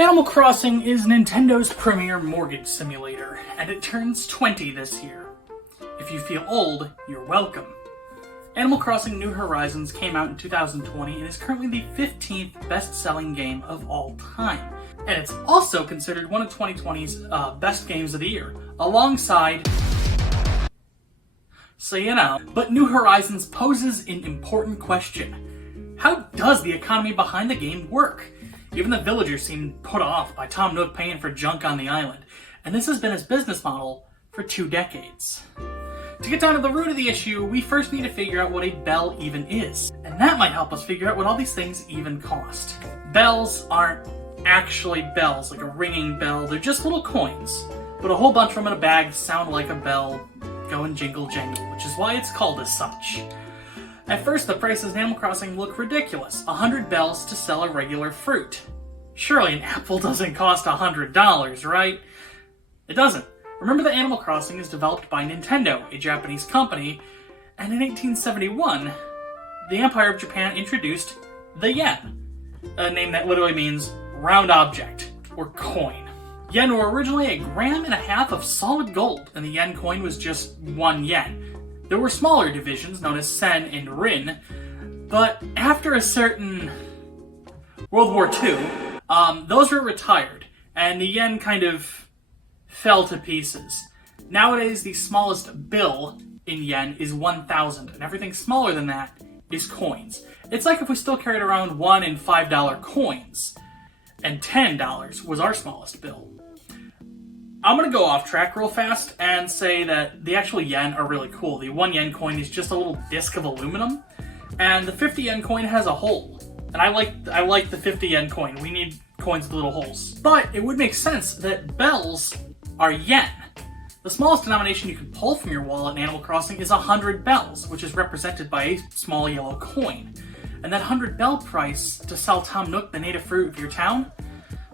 Animal Crossing is Nintendo's premier mortgage simulator, and it turns 20 this year. If you feel old, you're welcome. Animal Crossing New Horizons came out in 2020 and is currently the 15th best-selling game of all time. And it's also considered one of 2020's best games of the year, alongside... So you know, but New Horizons poses an important question. How does the economy behind the game work? Even the villagers seem put off by Tom Nook paying for junk on the island, and this has been his business model for 2 decades. To get down to the root of the issue, we first need to figure out what a bell even is, and that might help us figure out what all these things even cost. Bells aren't actually bells, like a ringing bell, they're just little coins, but a whole bunch of them in a bag sound like a bell going jingle jangle, which is why it's called as such. At first, the prices in Animal Crossing look ridiculous. 100 bells to sell a regular fruit. Surely an apple doesn't cost $100, right? It doesn't. Remember that Animal Crossing is developed by Nintendo, a Japanese company, and in 1871, the Empire of Japan introduced the yen, a name that literally means round object, or coin. Yen were originally 1.5 grams of solid gold, and the yen coin was just 1 yen. There were smaller divisions known as sen and rin, but after a certain World War II, those were retired, and the yen kind of fell to pieces. Nowadays, the smallest bill in yen is 1,000, and everything smaller than that is coins. It's like if we still carried around $1 and $5 coins, and $10 was our smallest bill. I'm going to go off track real fast and say that the actual yen are really cool. The 1 yen coin is just a little disc of aluminum, and the 50 yen coin has a hole. And I like the 50 yen coin. We need coins with little holes. But it would make sense that bells are yen. The smallest denomination you can pull from your wallet in Animal Crossing is 100 bells, which is represented by a small yellow coin. And that 100 bell price to sell Tom Nook the native fruit of your town,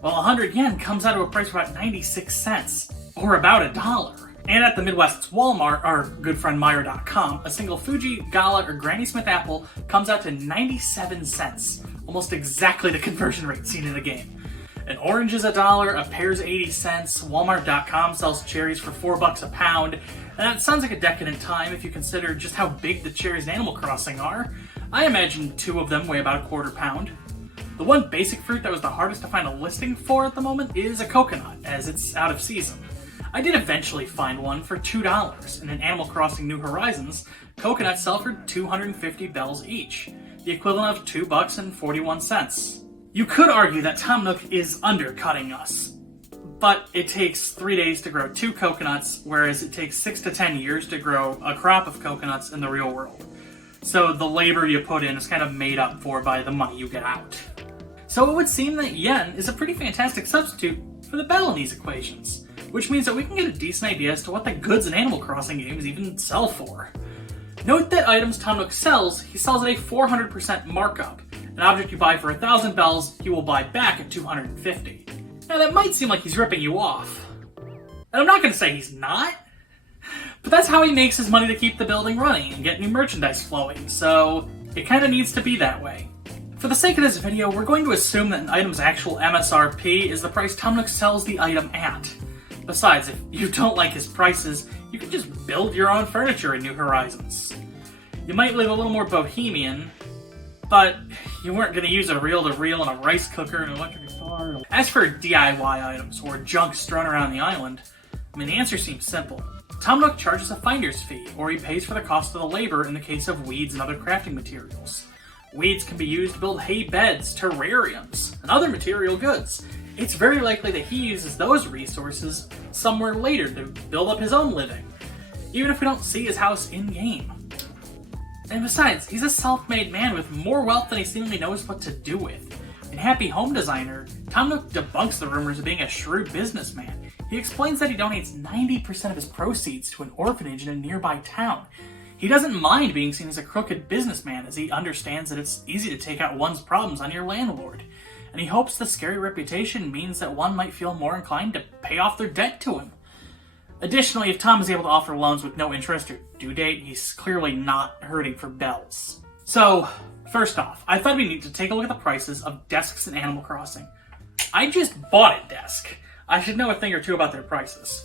well, 100 yen comes out to a price of about 96 cents, or about $1. And at the Midwest's Walmart, our good friend Meijer.com, a single Fuji, Gala, or Granny Smith apple comes out to 97 cents, almost exactly the conversion rate seen in the game. An orange is $1, a pear's 80 cents, Walmart.com sells cherries for $4 a pound, and that sounds like a decadent time if you consider just how big the cherries in Animal Crossing are. I imagine 2 of them weigh about a quarter pound. The one basic fruit that was the hardest to find a listing for at the moment is a coconut, as it's out of season. I did eventually find one for $2, and in Animal Crossing New Horizons, coconuts sell for 250 bells each, the equivalent of $2.41. You could argue that Tom Nook is undercutting us, but it takes 3 days to grow 2 coconuts, whereas it takes 6 to 10 years to grow a crop of coconuts in the real world. So the labor you put in is kind of made up for by the money you get out. So it would seem that yen is a pretty fantastic substitute for the bell in these equations, which means that we can get a decent idea as to what the goods in Animal Crossing games even sell for. Note that items Tom Nook sells, he sells at a 400% markup. An object you buy for 1,000 bells, he will buy back at 250. Now that might seem like he's ripping you off. And I'm not going to say he's not, but that's how he makes his money to keep the building running and get new merchandise flowing, so it kind of needs to be that way. For the sake of this video, we're going to assume that an item's actual MSRP is the price Tom Nook sells the item at. Besides, if you don't like his prices, you can just build your own furniture in New Horizons. You might live a little more bohemian, but you weren't going to use a reel-to-reel and a rice cooker and an electric guitar. As for DIY items or junk strewn around the island, the answer seems simple. Tom Nook charges a finder's fee, or he pays for the cost of the labor in the case of weeds and other crafting materials. Weeds can be used to build hay beds, terrariums, and other material goods. It's very likely that he uses those resources somewhere later to build up his own living, even if we don't see his house in-game. And besides, he's a self-made man with more wealth than he seemingly knows what to do with. In Happy Home Designer, Tom Nook debunks the rumors of being a shrewd businessman. He explains that he donates 90% of his proceeds to an orphanage in a nearby town. He doesn't mind being seen as a crooked businessman, as he understands that it's easy to take out one's problems on your landlord. And he hopes the scary reputation means that one might feel more inclined to pay off their debt to him. Additionally, if Tom is able to offer loans with no interest or due date, he's clearly not hurting for bells. So, first off, I thought we need to take a look at the prices of desks in Animal Crossing. I just bought a desk. I should know a thing or two about their prices.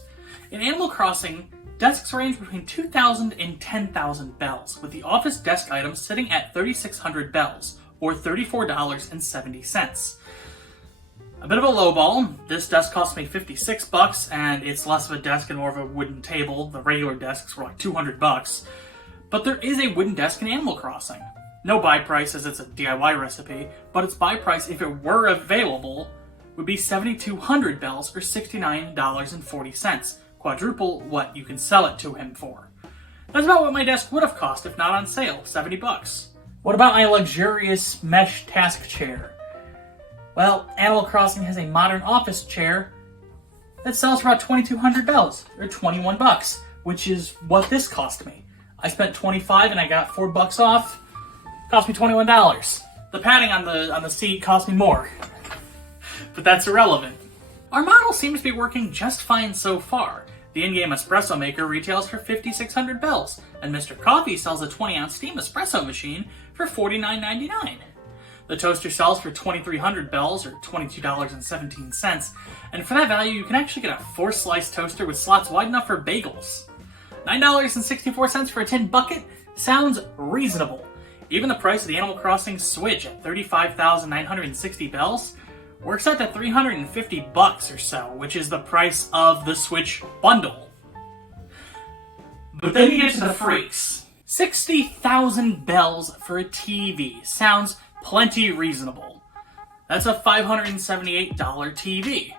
In Animal Crossing, desks range between 2,000 and 10,000 bells, with the office desk items sitting at 3,600 bells, or $34.70. A bit of a lowball. This desk cost me $56, and it's less of a desk and more of a wooden table. The regular desks were like $200. But there is a wooden desk in Animal Crossing. No buy price as it's a DIY recipe, but its buy price, if it were available, would be 7,200 bells or $69.40, quadruple what you can sell it to him for. That's about what my desk would have cost if not on sale, $70. What about my luxurious mesh task chair? Well, Animal Crossing has a modern office chair that sells for about 2,200 bells, or $21, which is what this cost me. I spent $25 and I got $4 off. Cost me $21. The padding on the seat cost me more. But that's irrelevant. Our model seems to be working just fine so far. The in-game espresso maker retails for 5,600 bells, and Mr. Coffee sells a 20-ounce steam espresso machine for $49.99. The toaster sells for 2,300 bells, or $22.17, and for that value you can actually get a 4-slice toaster with slots wide enough for bagels. $9.64 for a tin bucket sounds reasonable. Even the price of the Animal Crossing Switch at 35,960 bells works out to $350 or so, which is the price of the Switch bundle. But then you get to the freaks. 60,000 bells for a TV sounds plenty reasonable. That's a $578 TV.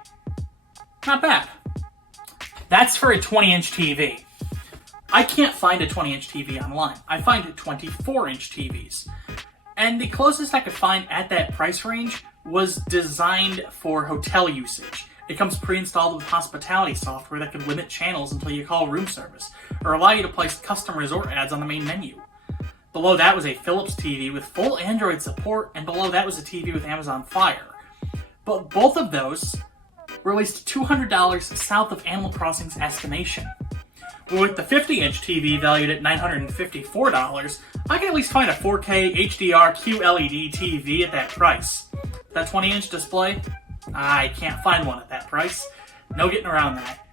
Not bad. That's for a 20-inch TV. I can't find a 20-inch TV online. I find 24-inch TVs. And the closest I could find at that price range was designed for hotel usage. It comes pre-installed with hospitality software that could limit channels until you call room service, or allow you to place custom resort ads on the main menu. Below that was a Philips TV with full Android support, and below that was a TV with Amazon Fire. But both of those were at least $200 south of Animal Crossing's estimation. With the 50-inch TV valued at $954, I can at least find a 4K HDR QLED TV at that price. That 20-inch display? I can't find one at that price. No getting around that.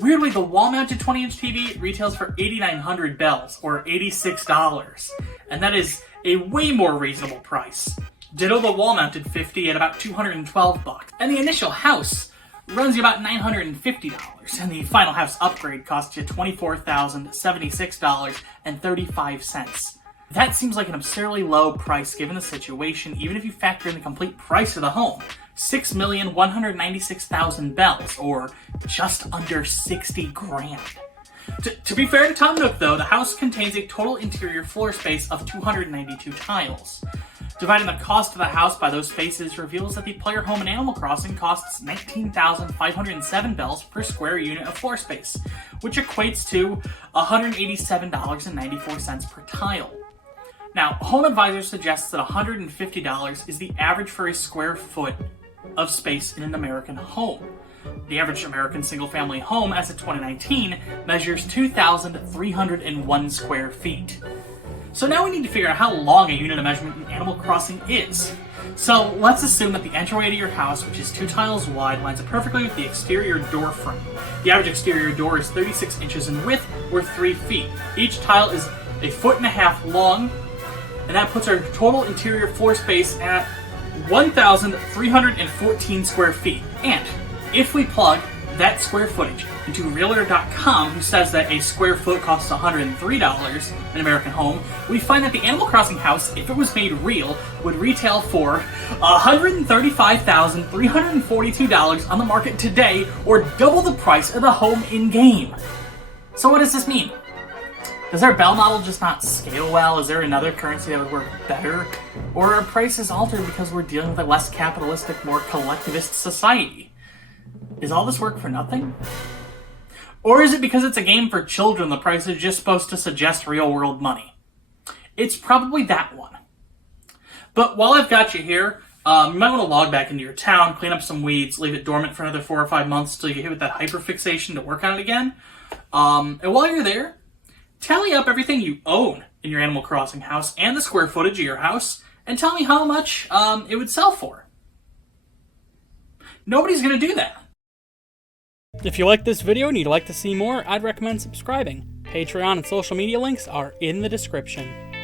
Weirdly, the wall-mounted 20-inch TV retails for 8,900 bells, or $86, and that is a way more reasonable price. Ditto the wall-mounted 50 at about $212, and the initial house runs you about $950, and the final house upgrade costs you $24,076.35. That seems like an absurdly low price given the situation, even if you factor in the complete price of the home. 6,196,000 bells, or just under 60 grand. To be fair to Tom Nook, though, the house contains a total interior floor space of 292 tiles. Dividing the cost of the house by those spaces reveals that the player home in Animal Crossing costs 19,507 bells per square unit of floor space, which equates to $187.94 per tile. Now, HomeAdvisor suggests that $150 is the average for a square foot of space in an American home. The average American single-family home, as of 2019, measures 2,301 square feet. So now we need to figure out how long a unit of measurement in Animal Crossing is. So let's assume that the entryway to your house, which is 2 tiles wide, lines up perfectly with the exterior door frame. The average exterior door is 36 inches in width, or 3 feet. Each tile is 1.5 feet long, and that puts our total interior floor space at 1,314 square feet. And if we plug that square footage into Realtor.com, who says that a square foot costs $103 in an American home, we find that the Animal Crossing house, if it was made real, would retail for $135,342 on the market today, or double the price of the home in-game. So what does this mean? Does our Bell model just not scale well? Is there another currency that would work better? Or are prices altered because we're dealing with a less capitalistic, more collectivist society? Is all this work for nothing? Or is it because it's a game for children, the price is just supposed to suggest real-world money? It's probably that one. But while I've got you here, you might want to log back into your town, clean up some weeds, leave it dormant for another 4 or 5 months till you get hit with that hyperfixation to work on it again. And while you're there, tally up everything you own in your Animal Crossing house and the square footage of your house, and tell me how much it would sell for. Nobody's gonna do that. If you like this video and you'd like to see more, I'd recommend subscribing. Patreon and social media links are in the description.